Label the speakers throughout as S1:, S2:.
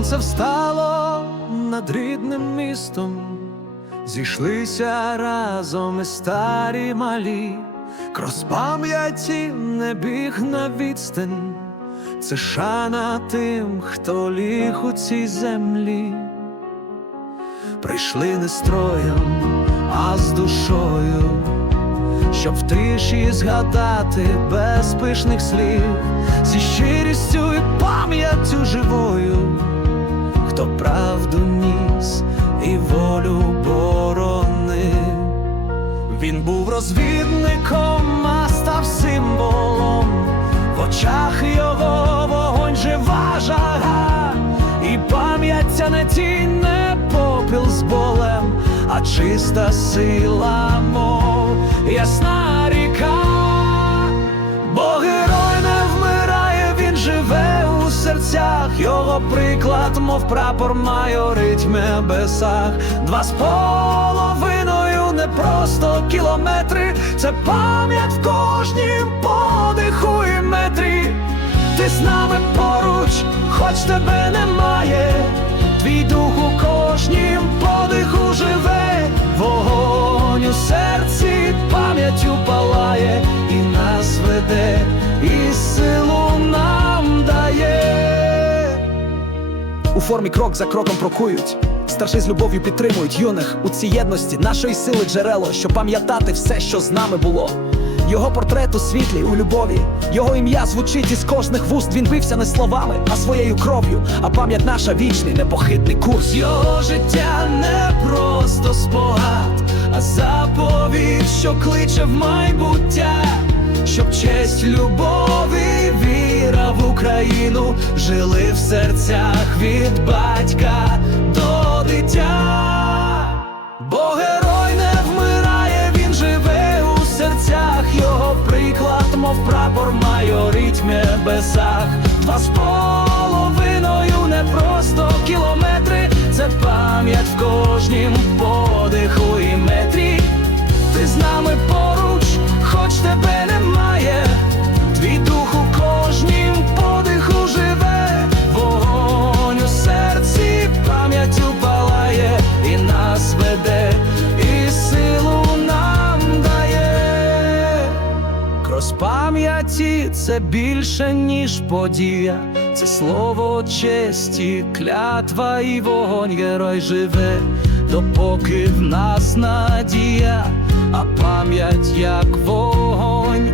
S1: Сонце встало над рідним містом, зійшлися разом і старі малі, Крос пам'яті не біг на відстань, це шана тим, хто ліг у цій землі. Прийшли не строєм, а з душою, щоб в тиші згадати без пишних слів, зі щирістю і пам'яттю живою, розвідником, а став символом, в очах його вогонь жива жага, і пам'яття не тінь, не попіл з болем, а чиста сила, мов ясна ріка. Бо герой не вмирає, він живе у серцях, його приклад, мов прапор майорить в небесах, два з половиною просто кілометри, це пам'ять в кожнім подиху і метрі. Ти з нами поруч, хоч тебе немає, твій дух у кожнім подиху живе, вогонь у серці пам'яттю палає, і нас веде, і силу нам дає.
S2: У формі крок за кроком крокують. Старші з любов'ю підтримують юних у цій єдності нашої сили джерело, щоб пам'ятати все, що з нами було. Його портрет у світлі, у любові, його ім'я звучить із кожних вуст. Він бився не словами, а своєю кров'ю. А пам'ять наша вічний, непохитний курс.
S1: Його життя не просто спогад, а заповідь, що кличе в майбуття, щоб честь любові, віра в Україну жили в серцях від батька в небесах. Два з половиною не просто кілометри, це пам'ять в кожнім подиху пам'яті це більше, ніж подія, це слово честі, клятва і вогонь. Герой живе, допоки в нас надія, а пам'ять як вогонь,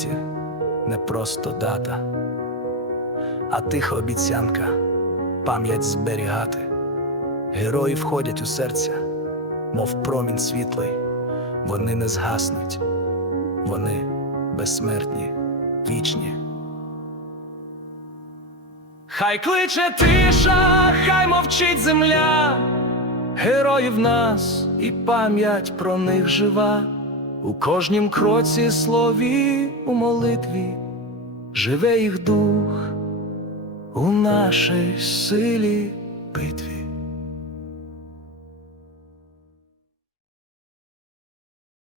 S1: Крос не просто дата, а тиха обіцянка, пам'ять зберігати. Герої входять у серця, мов промінь світлий, вони не згаснуть, вони безсмертні, вічні. Хай кличе тиша, хай мовчить земля, героїв нас і пам'ять про них жива. У кожнім кроці слові, у молитві живе їх дух у нашій силі битві.